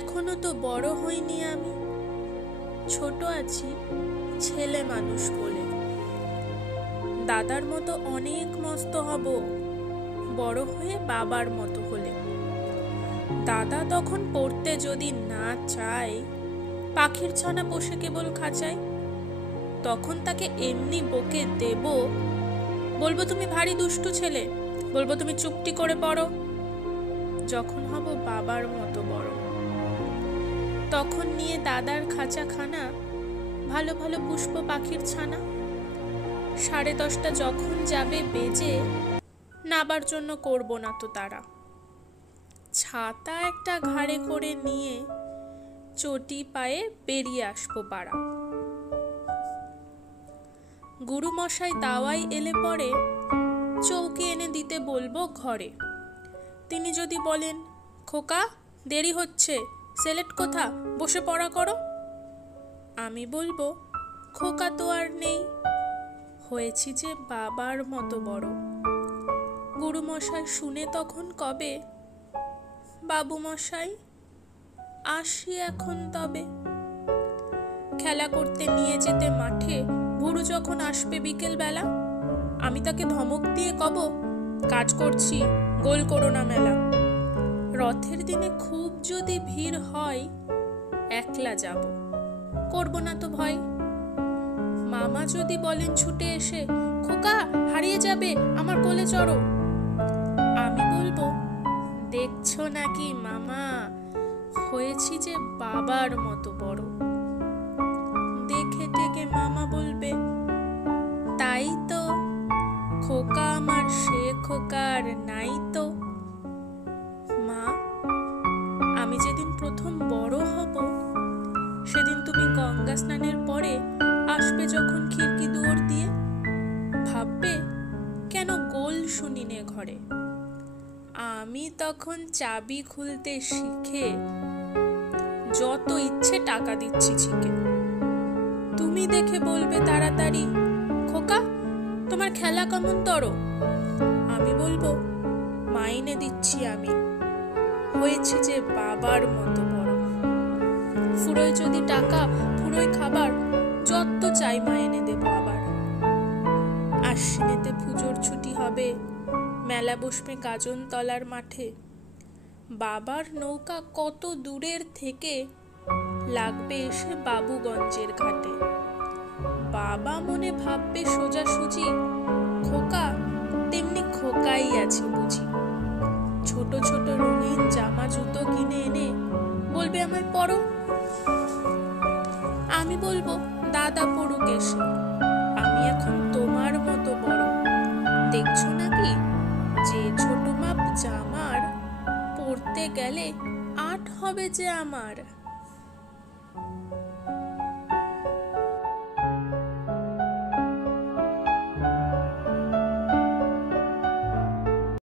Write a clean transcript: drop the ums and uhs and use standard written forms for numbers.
এখনো তো বড় হইনি আমি, ছোট আছি ছেলে মানুষ বলে। দাদার মতো অনেক মস্ত হব বড় হয়ে বাবার মতো হলে। দাদা তখন পড়তে যদি না চায়, পাখির ছানা বসে কেবল খাঁচায়, তখন তাকে এমনি বকে দেব, বলবো তুমি ভারী দুষ্টু ছেলে, বলবো তুমি চুপটি করে পড়ো। যখন হব বাবার মতো বড়, তখন নিয়ে দাদার খাঁচাখানা ভালো ভালো পুষ্প পাখির ছানা। 10:30 যখন যাবে বেজে, নাবার জন্য করব না তো তারা। ছাতা একটা ঘাড়ে করে নিয়ে চটি পায়ে বেরিয়ে আসবো পাড়া। গুরুমশাই দাওয়াই এলে পরে চৌকি এনে দিতে বলবো ঘরে। তিনি যদি বলেন, খোকা দেরি হচ্ছে, সেলেট কোথা, বসে পড়া করো, আমি বলবো, খোকা তো আর নেই, হয়েছি যে বাবার মতো বড়। গুরুমশাই শুনে তখন কবে, বাবু মশাই আসি এখন তবে। খেলা করতে নিয়ে যেতে মাঠে ভুরু যখন আসবে বিকেল বেলা, আমি তাকে ধমক দিয়ে কব, কাজ করছি, গোল করো না মেলা। রথের দিনে খুব যদি ভিড় হয়, একলা যাব, করব না তো ভয়। মামা যদি বলেন ছুটে এসে, খোকা হারিয়ে যাবে, আমার কোলে চড়ো, আমি বলবো, দেখছো নাকি মামা, হয়েছি যে বাবার মতো বড়। দেখে টেকে মামা বলবে, তাই তো, খোকা আমার সে খোকার নাই তো। মা, আমি যেদিন প্রথম বড় হব, সেদিন তুমি গঙ্গা স্নানের পরে আসবে যখন খিড়কি দুয়ার দিয়ে, ভাববে কেন গোল শুনিনে ঘরে। আমি তখন চাবি খুলতে শিখে যত ইচ্ছে টাকা দিচ্ছি ছিকে। তুমি দেখে বলবে তাড়াতাড়ি, খোকা তোমার খেলা কেমন তর, আমি বলবো, মাইনে দিচ্ছি আমি, হয়েছি যে বাবার মতো বড়। ফুরোয় যদি টাকা, ফুরোয় খাবার, যত চাই মাইনে দেব আবার। আশ্বিনেতে পুজোর ছুটি হবে, মেলা বসবে গাজনতলার মাঠে। বাবার নৌকা কত দূরের থেকে লাগবে এসে বাবুগঞ্জের ঘাটে। বাবা মনে ভাববে সোজাসুজি, খোকা তেমনি খোকাই আছে বুঝি। ছোট ছোট রঙিন জামা জুতো কিনে এনে বলবে আমায় পরো। আমি বলবো, দাদা পড়ুক এসে, আমি এখন তোমার মতো বড়। দেখছো নাকি যে ছোট মাপ জামার পরতে গেলে 8 হবে যে আমার।